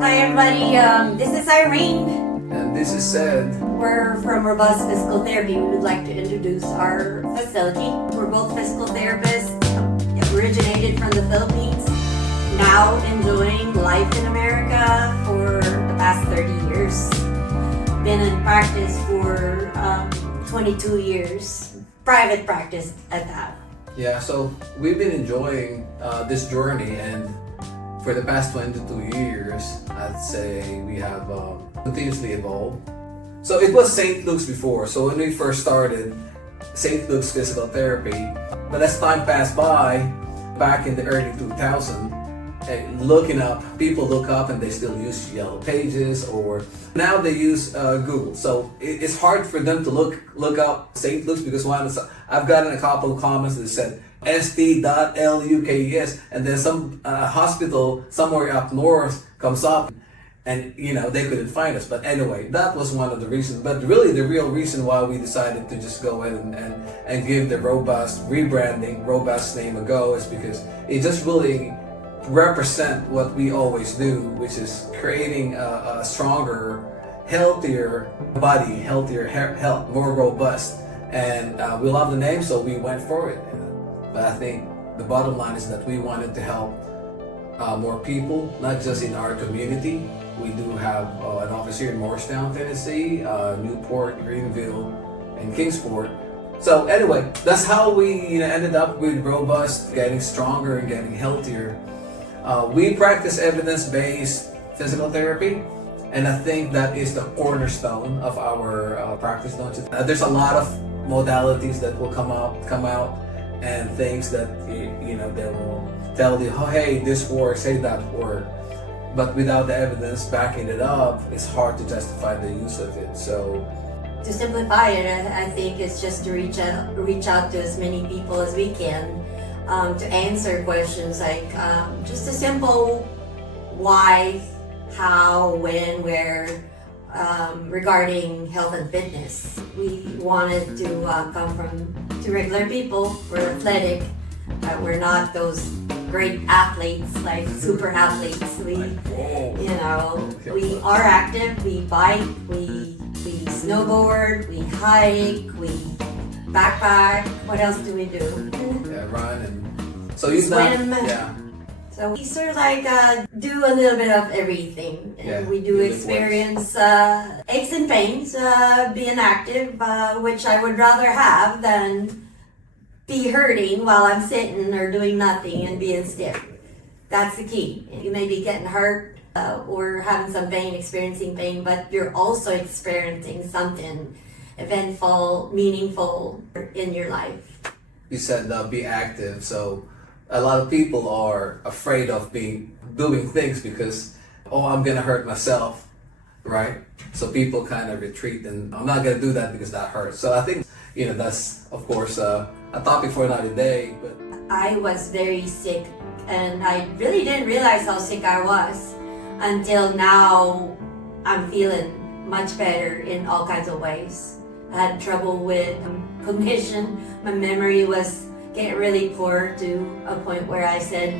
Hi everybody, this is Irene. And this is Ced. We're from Robust Physical Therapy. We would like to introduce our facility. We're both physical therapists, originated from the Philippines, now enjoying life in America for the past 30 years. Been in practice for 22 years, private practice at that. Yeah, so we've been enjoying this journey, and for the past 22 years, I'd say we have continuously evolved. So it was St. Luke's before. So when we first started, St. Luke's Physical Therapy, but as time passed by, back in the early 2000s, looking up, people look up and they still use Yellow Pages, or now they use Google. So it's hard for them to look up St. Luke's because I've gotten a couple of comments that said st.lukes, and then some hospital somewhere up north comes up, and they couldn't find us. But anyway, that was one of the reasons. But really, the real reason why we decided to just go ahead and give the rebranding Robust name a go is because it just really represent what we always do, which is creating a stronger, healthier body, healthier health, more robust. And we love the name, so we went for it. But I think the bottom line is that we wanted to help more people, not just in our community. We do have an office here in Morristown, Tennessee, Newport, Greenville, and Kingsport. So anyway, that's how we ended up with Robust, getting stronger and getting healthier. We practice evidence-based physical therapy, and I think that is the cornerstone of our practice, don't you? There's a lot of modalities that will come out, and things that they will tell you, oh, hey, this works, hey, that works. But without the evidence backing it up, it's hard to justify the use of it. So To simplify it, I think it's just to reach out to as many people as we can to answer questions like just a simple why, how, when, where regarding health and fitness. We wanted to come from two regular people. We're athletic. We're not those great athletes, like super athletes. We are active. We bike. We snowboard. We hike. We backpack. What else do we do? Yeah, run, and so you swim. Yeah. So we sort of like do a little bit of everything. And we do experience aches and pains being active, which I would rather have than be hurting while I'm sitting or doing nothing and being stiff. That's the key. You may be getting hurt or having some pain, experiencing pain, but you're also experiencing something eventful, meaningful in your life. You said be active, so a lot of people are afraid of doing things because, I'm gonna hurt myself, right? So people kind of retreat, and I'm not gonna do that because that hurts. So I think that's of course a topic for another day. But I was very sick, and I really didn't realize how sick I was until now. I'm feeling much better in all kinds of ways. I had trouble with cognition. My memory was getting really poor to a point where I said,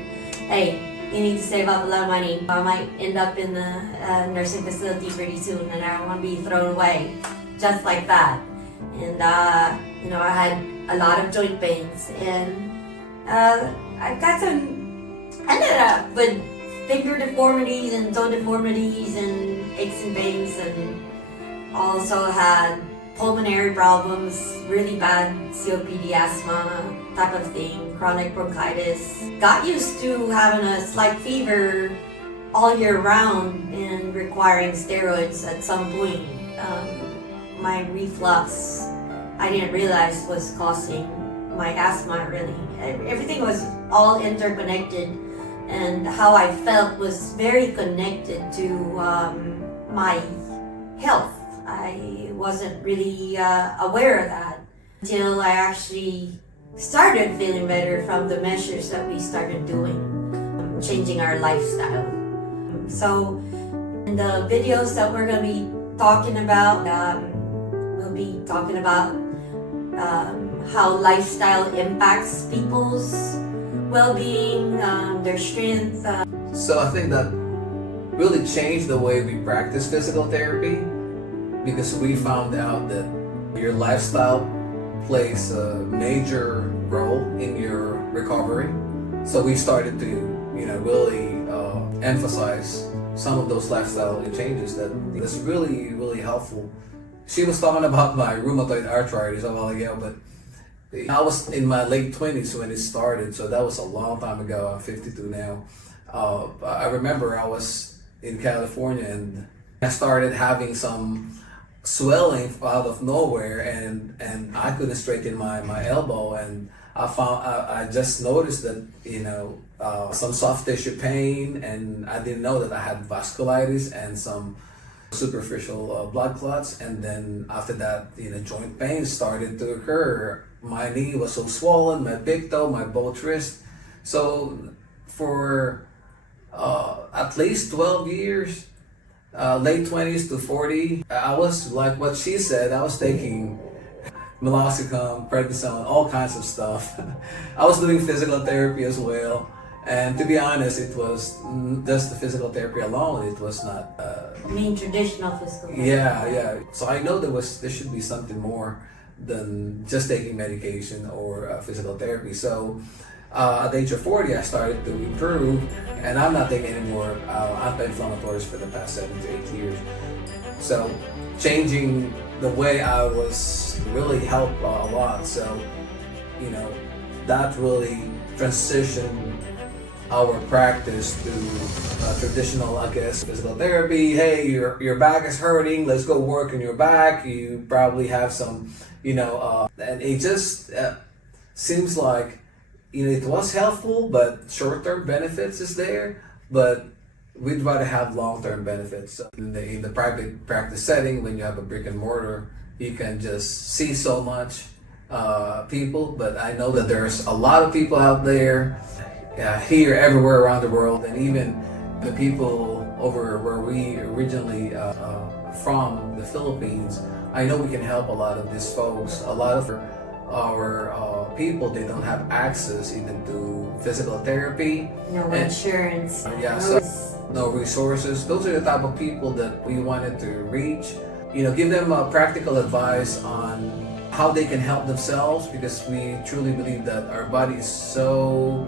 hey, you need to save up a lot of money. I might end up in the nursing facility pretty soon, and I don't want to be thrown away just like that. And I had a lot of joint pains, and I ended up with finger deformities and toe deformities and aches and pains, and also had pulmonary problems, really bad COPD, asthma type of thing, chronic bronchitis. Got used to having a slight fever all year round and requiring steroids at some point. My reflux, I didn't realize was causing my asthma, really. Everything was all interconnected, and how I felt was very connected to my health. I wasn't really aware of that until I actually started feeling better from the measures that we started doing, changing our lifestyle. So in the videos that we're going to be talking about, we'll be talking about how lifestyle impacts people's well-being, their strength. So I think that really changed the way we practice physical therapy, because we found out that your lifestyle plays a major role in your recovery. So we started to, really emphasize some of those lifestyle changes that's really, really helpful. She was talking about my rheumatoid arthritis a while ago, but I was in my late 20s when it started, so that was a long time ago. I'm 52 now. I remember I was in California and I started having some swelling out of nowhere, and I couldn't straighten my elbow, and I just noticed that some soft tissue pain, and I didn't know that I had vasculitis and some superficial blood clots, and then after that joint pain started to occur. My knee was so swollen, my big toe, my both wrist. So for at least 12 years, late 20s to 40, I was like what she said, I was taking meloxicam, prednisone, all kinds of stuff. I was doing physical therapy as well. And to be honest, it was just the physical therapy alone. It was not. Traditional physical therapy. Yeah. So I know there should be something more than just taking medication or physical therapy. So at the age of 40, I started to improve, and I'm not taking any more anti-inflammatories for the past 7 to 8 years. So changing the way I was really helped a lot. So that really transitioned our practice to traditional, physical therapy. Hey, your back is hurting. Let's go work on your back. You probably have some, and it just seems like, it was helpful, but short-term benefits is there. But we'd rather have long-term benefits. In the private practice setting, when you have a brick and mortar, you can just see so much people. But I know that there's a lot of people out there, here, everywhere around the world, and even the people over where we originally from, the Philippines. I know we can help a lot of these folks. A lot of our people, they don't have access even to physical therapy. No insurance. No resources. Those are the type of people that we wanted to reach. Give them practical advice on how they can help themselves, because we truly believe that our body is so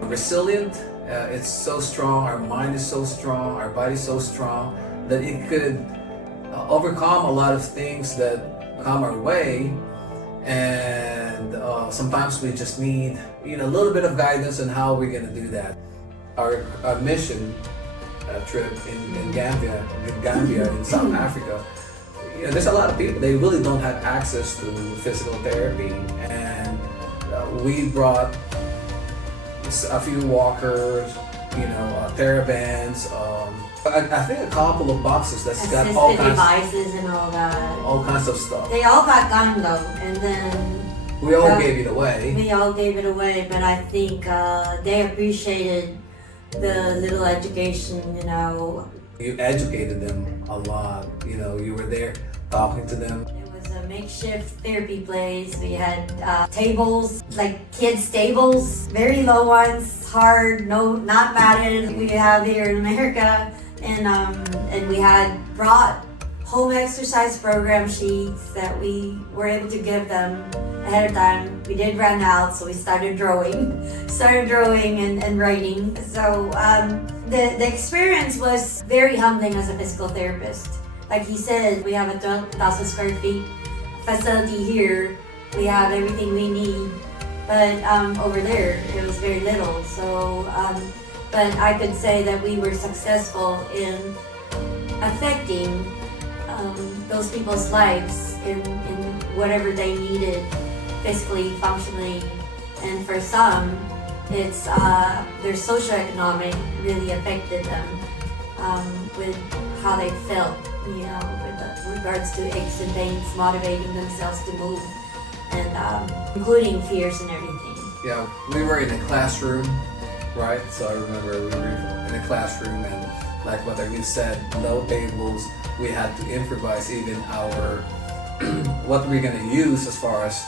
resilient, it's so strong, our mind is so strong, our body is so strong that it could overcome a lot of things that come our way. And sometimes we just need a little bit of guidance on how we're going to do that. Our mission trip in Gambia in South Africa, there's a lot of people, they really don't have access to physical therapy, and we brought a few walkers, TheraBands, I think a couple of boxes that's got all kinds devices and all that. All kinds of stuff. They all got gone though, and then we all gave it away. We all gave it away, but I think they appreciated the little education. You educated them a lot. You were there talking to them. It was a makeshift therapy place. We had tables, like kids' tables, very low ones, hard, not matted. We have here in America, and we had brought home exercise program sheets that we were able to give them ahead of time. We did run out, so we started drawing and writing. So the experience was very humbling as a physical therapist. Like he said, we have a 12,000 square feet facility here. We have everything we need, but over there it was very little. So, but I could say that we were successful in affecting those people's lives in whatever they needed, physically, functionally, and for some, it's their socioeconomic really affected them with how they felt, with regards to aches and pains, motivating themselves to move, and including fears and everything. Yeah, we were in a classroom, right? So I remember we were in a classroom, and like what Irene said, no tables. We had to improvise even our what we're gonna use as far as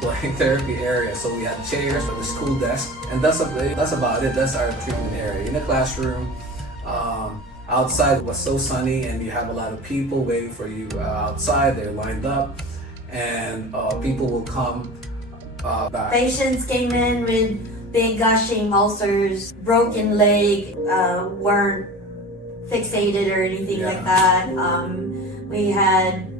playing therapy area. So we had chairs at the school desk, and that's about it. That's our treatment area in a classroom. Outside was so sunny, and you have a lot of people waiting for you outside. They're lined up, and people will come back. Patients came in with big gushing ulcers, broken leg, weren't fixated or anything like that. We had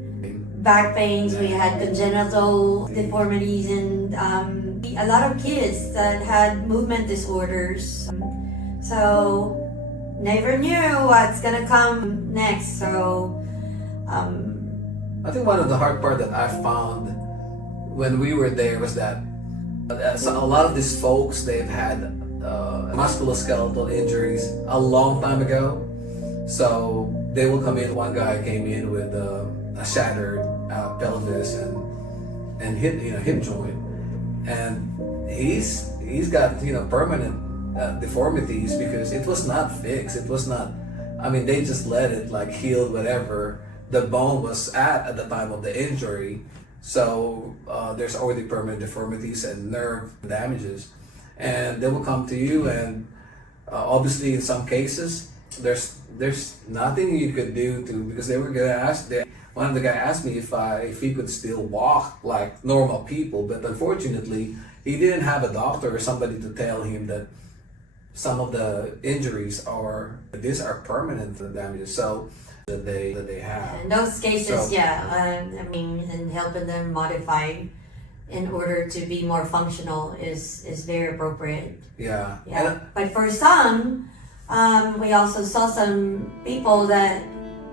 back pains, we had congenital deformities, and a lot of kids that had movement disorders. So never knew what's gonna come next. So I think one of the hard part that I found when we were there was that so a lot of these folks, they've had musculoskeletal injuries a long time ago. So they will come in. One guy came in with a shattered pelvis and hip joint, and he's got permanent deformities because it was not fixed. It was not. I mean, they just let it like heal whatever the bone was at the time of the injury. So there's already permanent deformities and nerve damages, and they will come to you, and obviously in some cases there's nothing you could do because they were gonna ask. One of the guys asked me if he could still walk like normal people, but unfortunately he didn't have a doctor or somebody to tell him that some of the injuries are permanent damages. So that they have. In those cases, So- I mean, and helping them modify in order to be more functional is very appropriate. Yeah. Yeah. But for some, we also saw some people that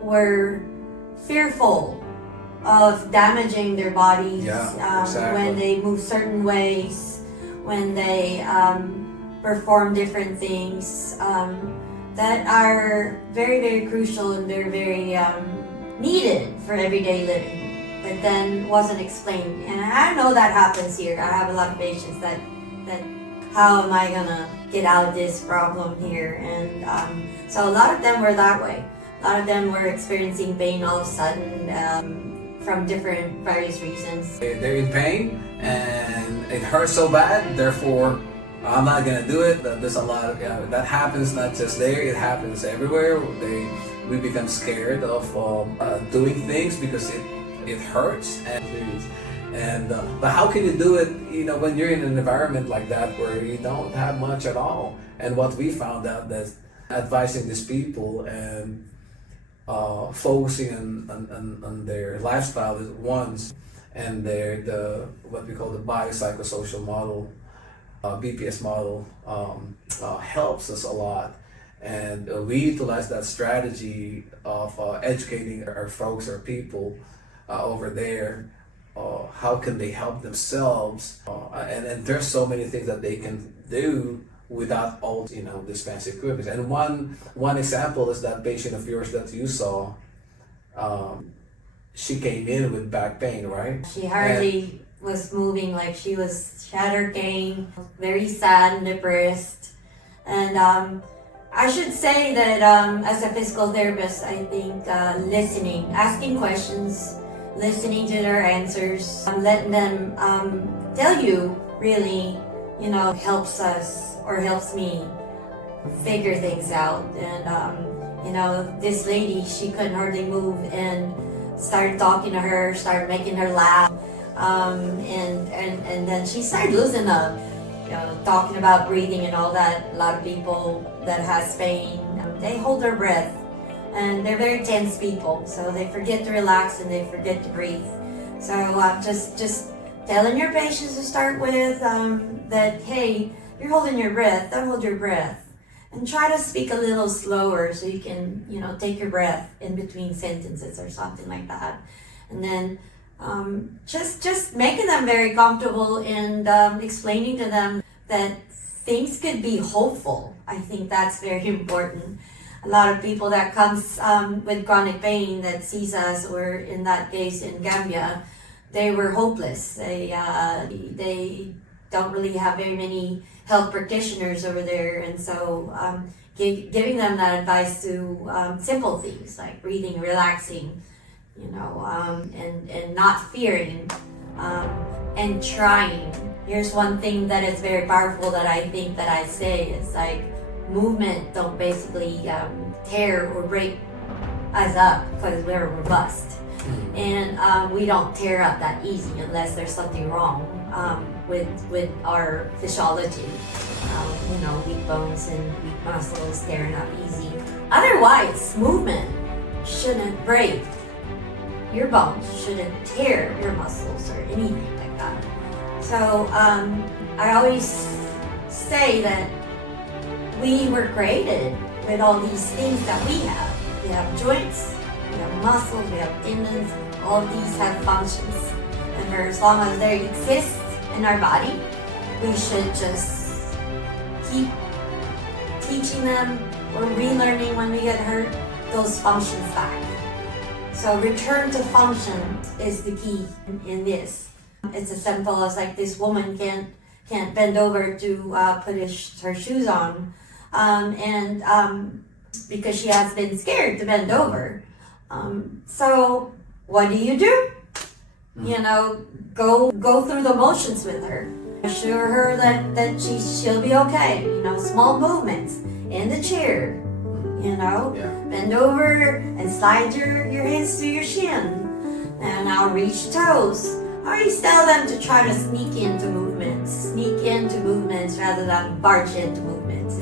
were fearful of damaging their bodies Exactly. when they move certain ways, when they perform different things that are very, very crucial and very, very needed for everyday living, but then wasn't explained. And I know that happens here. I have a lot of patients that how am I gonna get out of this problem here? And so a lot of them were that way. A lot of them were experiencing pain all of a sudden from different various reasons. They're in pain and it hurts so bad, therefore I'm not gonna do it. There's a lot of that happens not just there, it happens everywhere. We become scared of doing things because it hurts and but how can you do it when you're in an environment like that where you don't have much at all? And what we found out that advising these people and focusing on their lifestyle is once, and what we call the biopsychosocial model, BPS model, helps us a lot, and we utilize that strategy of educating our folks, our people over there. How can they help themselves? And there's so many things that they can do without all this fancy equipment. And one example is that patient of yours that you saw. She came in with back pain, right? She hardly was moving, like she was shattered cane, very sad and depressed. And I should say that as a physical therapist, I think listening, asking questions, listening to their answers, letting them tell you really, helps us or helps me figure things out. And this lady, she couldn't hardly move, and started talking to her, started making her laugh, and then she started loosening up, talking about breathing and all that. A lot of people that has pain, they hold their breath, and they're very tense people, so they forget to relax and they forget to breathe. So just telling your patients to start with that, hey, you're holding your breath, don't hold your breath. And try to speak a little slower so you can, take your breath in between sentences or something like that. And then just making them very comfortable and explaining to them that things could be hopeful. I think that's very important. A lot of people that comes with chronic pain that sees us, or in that case in Gambia, they were hopeless. They don't really have very many health practitioners over there, and so giving them that advice to simple things like breathing, relaxing, and not fearing, and trying. Here's one thing that is very powerful that I think that I say is like, movement don't basically tear or break us up because we're robust. And we don't tear up that easy unless there's something wrong with our physiology. Weak bones and weak muscles tearing up easy. Otherwise, movement shouldn't break your bones, shouldn't tear your muscles or anything like that. So I always say that we were created with all these things that we have. We have joints, we have muscles, we have tendons, all of these have functions. And for as long as they exist in our body, we should just keep teaching them or relearning when we get hurt those functions back. So return to function is the key in this. It's as simple as like this woman can't bend over to put her shoes on, because she has been scared to bend over. So what do? Go through the motions with her. Assure her that she'll be okay. Small movements in the chair. Bend over and slide your hands to your shin. And now reach toes. I always tell them to try to sneak into movements rather than barge into movements.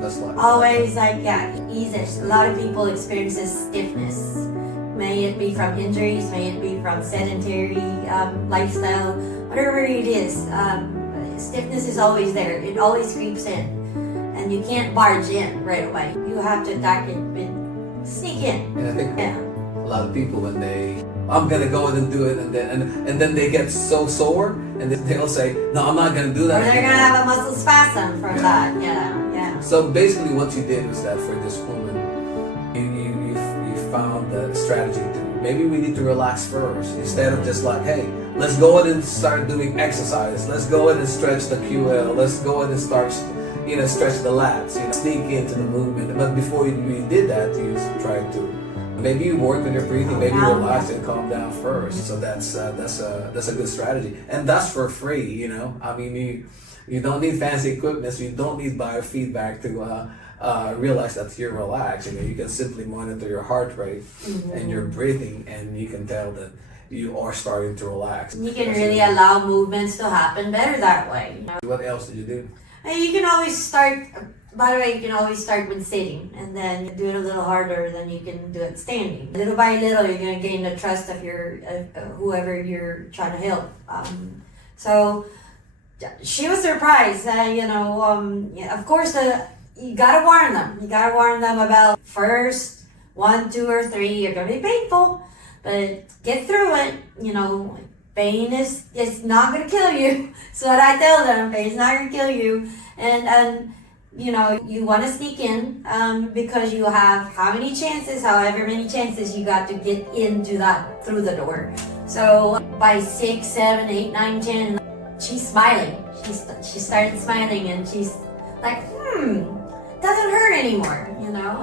That's like Always ease. A lot of people experience stiffness. May it be from injuries, may it be from sedentary lifestyle, whatever it is. Stiffness is always there. It always creeps in. And you can't barge in right away. You have to attack it and sneak in. And I think a lot of people, when I'm gonna go in and do it, and then they get so sore, and they'll say, no, I'm not gonna do that. Or they're gonna have a muscle spasm from that. Yeah. So basically, what you did was that for this woman, you found the strategy to maybe we need to relax first instead of just like, hey, let's go in and start doing exercise. Let's go in and stretch the QL. Let's go in and start. Stretch the lats, sneak into the movement. But before you did that, you tried to maybe you work on your breathing, maybe relax and calm down first. So that's a good strategy, and that's for free. I mean, you don't need fancy equipment. You don't need biofeedback to realize that you're relaxed. You can simply monitor your heart rate and your breathing, and you can tell that you are starting to relax. You can really allow movements to happen better that way. What else did you do? You can always start, by the way, you can always start with sitting and then do it a little harder than you can do it standing. Little by little, you're going to gain the trust of your whoever you're trying to help. So she was surprised. Of course, you got to warn them. You got to warn them about first 1, 2, or 3. You're going to be painful, but get through it. Pain is not going to kill you. So what I tell them, pain is not going to kill you. And you want to sneak in because you have however many chances you got to get into that through the door. So by 6, 7, 8, 9, 10, she's smiling. She started smiling and she's like, doesn't hurt anymore,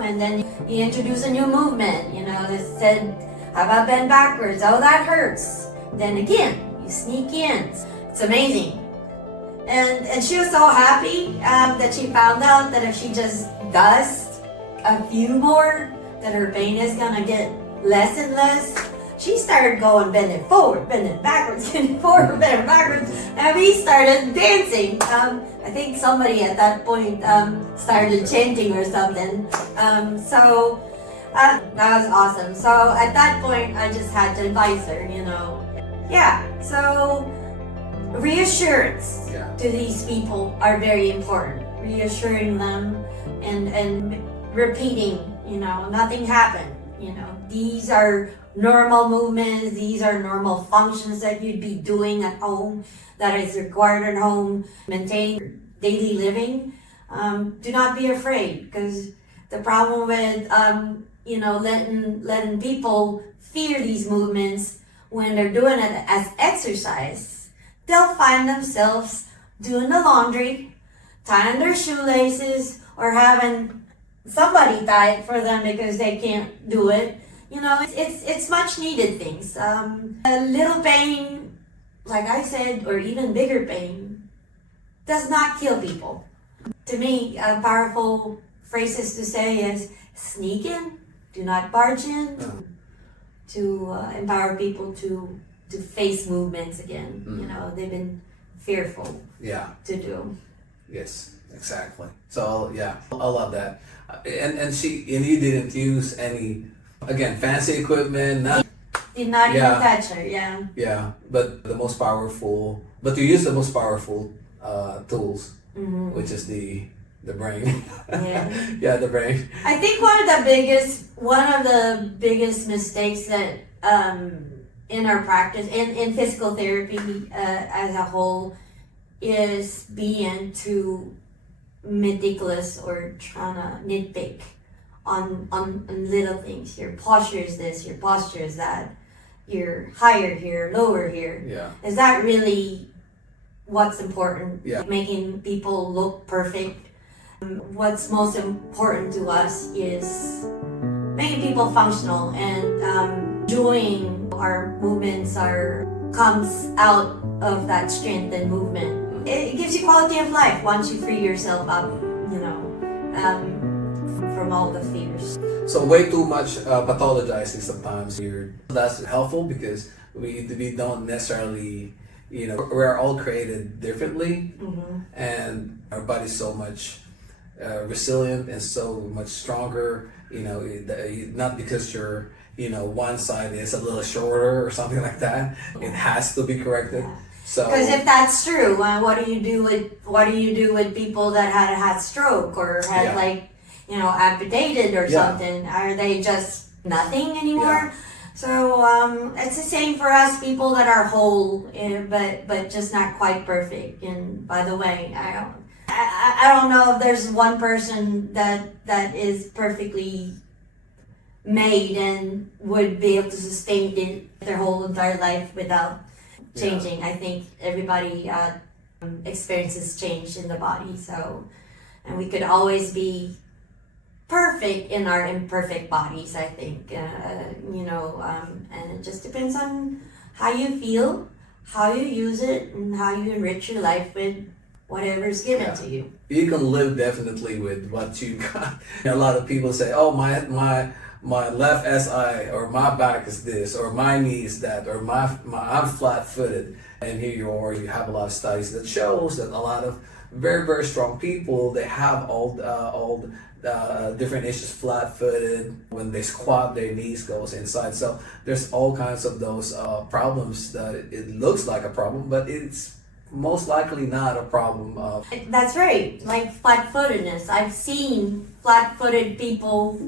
And then you introduce a new movement, that said, how about bend backwards? Oh, that hurts. Then again, you sneak in. It's amazing. And she was so happy that she found out that if she just does a few more, that her pain is gonna get less and less. She started going bending forward, bending backwards, bending forward, bending backwards, and we started dancing. I think somebody at that point started chanting or something. So that was awesome. So at that point, I just had to advise her, So reassurance to these people are very important. Reassuring them and repeating, nothing happened. These are normal movements. These are normal functions that you'd be doing at home, that is required at home. Maintain daily living. Do not be afraid, because the problem with letting people fear these movements when they're doing it as exercise, they'll find themselves doing the laundry, tying their shoelaces, or having somebody tie it for them because they can't do it. It's much needed things. A little pain, like I said, or even bigger pain, does not kill people. to me, powerful phrases to say is sneak in, do not barge in, to empower people to face movements again. You know, they've been fearful to do. Yes, exactly. So yeah, I love that. And you didn't use any, again, fancy equipment. Did not even touch her. Yeah, but but you use the most powerful tools, which is the brain. Yeah, the brain. I think one of the biggest mistakes that in our practice in physical therapy as a whole is being too meticulous or trying to nitpick on little things. Your posture is this, your posture is that, you're higher here, lower here. Yeah. Is that really what's important? Yeah. Making people look perfect. What's most important to us is making people functional and doing our movements comes out of that strength and movement. It gives you quality of life once you free yourself up, from all the fears. So way too much pathologizing sometimes. That's helpful because we don't necessarily, we're all created differently, and our body's so much resilient and so much stronger. Not because you're, one side is a little shorter or something like that. It has to be corrected. So, because if that's true, what do you do with people that had stroke or had amputated or something? Are they just nothing anymore? So it's the same for us people that are whole, but just not quite perfect. And by the way, I don't know if there's one person that is perfectly made and would be able to sustain their whole entire life without changing. I think everybody experiences change in the body. So, and we could always be perfect in our imperfect bodies, I think, and it just depends on how you feel, how you use it, and how you enrich your life with whatever's given to you. You can live definitely with what you got. A lot of people say, oh, my left SI or my back is this or my knee is that or I'm flat-footed. And here you have a lot of studies that shows that a lot of very, very strong people, they have all different issues, flat-footed. When they squat, their knees goes inside. So there's all kinds of those problems that it looks like a problem, but it's most likely not a problem. That's right. Like flat-footedness. I've seen flat-footed people,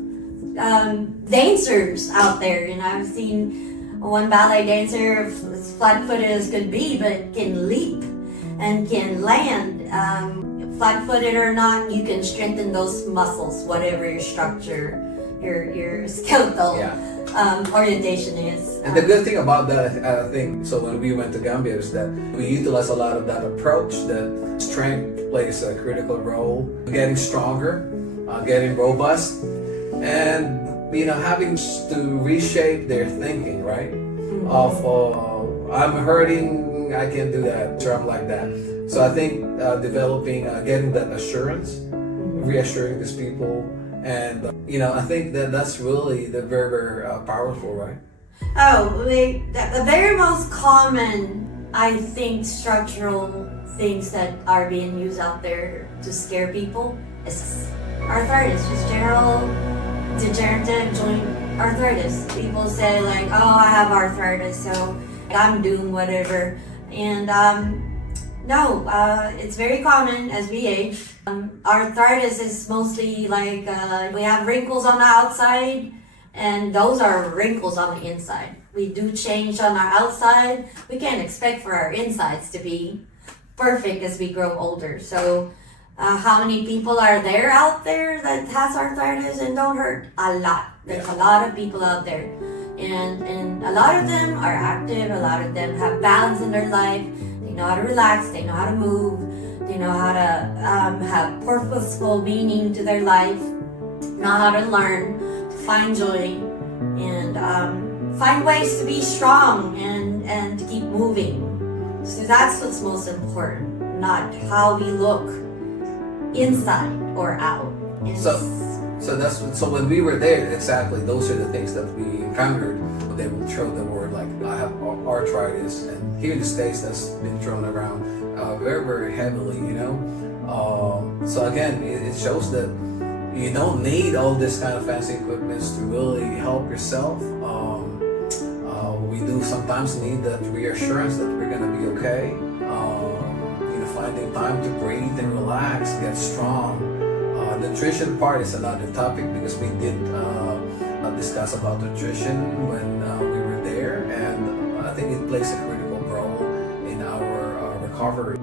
dancers out there. I've seen one ballet dancer as flat-footed as could be, but can leap and can land. Flat-footed or not, you can strengthen those muscles, whatever your structure, your skeletal orientation is. And the good thing about that, I think, so when we went to Gambia, is that we utilize a lot of that approach, that strength plays a critical role, getting stronger, getting robust, and having to reshape their thinking, right? Of I'm hurting, I can't do that, or I'm like that. So I think developing, getting that assurance, reassuring these people, and I think that's really the very, very powerful, right? The very most common, I think, structural things that are being used out there to scare people is arthritis, just general degenerative joint arthritis. People say like, oh, I have arthritis, so I'm doing whatever. And no, it's very common as we age. Arthritis is mostly like we have wrinkles on the outside, and those are wrinkles on the inside. We do change on our outside. We can't expect for our insides to be perfect as we grow older. So how many people are there out there that has arthritis and don't hurt? A lot. There's a lot of people out there. And a lot of them are active. A lot of them have balance in their life. They know how to relax. They know how to move. They know how to have purposeful meaning to their life. Know how to learn, to find joy, and find ways to be strong and to keep moving. So that's what's most important, not how we look inside or out. So when we were there, exactly those are the things that we encountered. They would throw the word like I have arthritis, and here in the States that's been thrown around very, very heavily, you know. So again, it shows that you don't need all this kind of fancy equipment to really help yourself. We do sometimes need that reassurance that we're gonna be okay. Finding time to breathe and relax, get strong. Nutrition part is another topic because we did discuss about nutrition when we were there, and I think it plays a critical role in our recovery.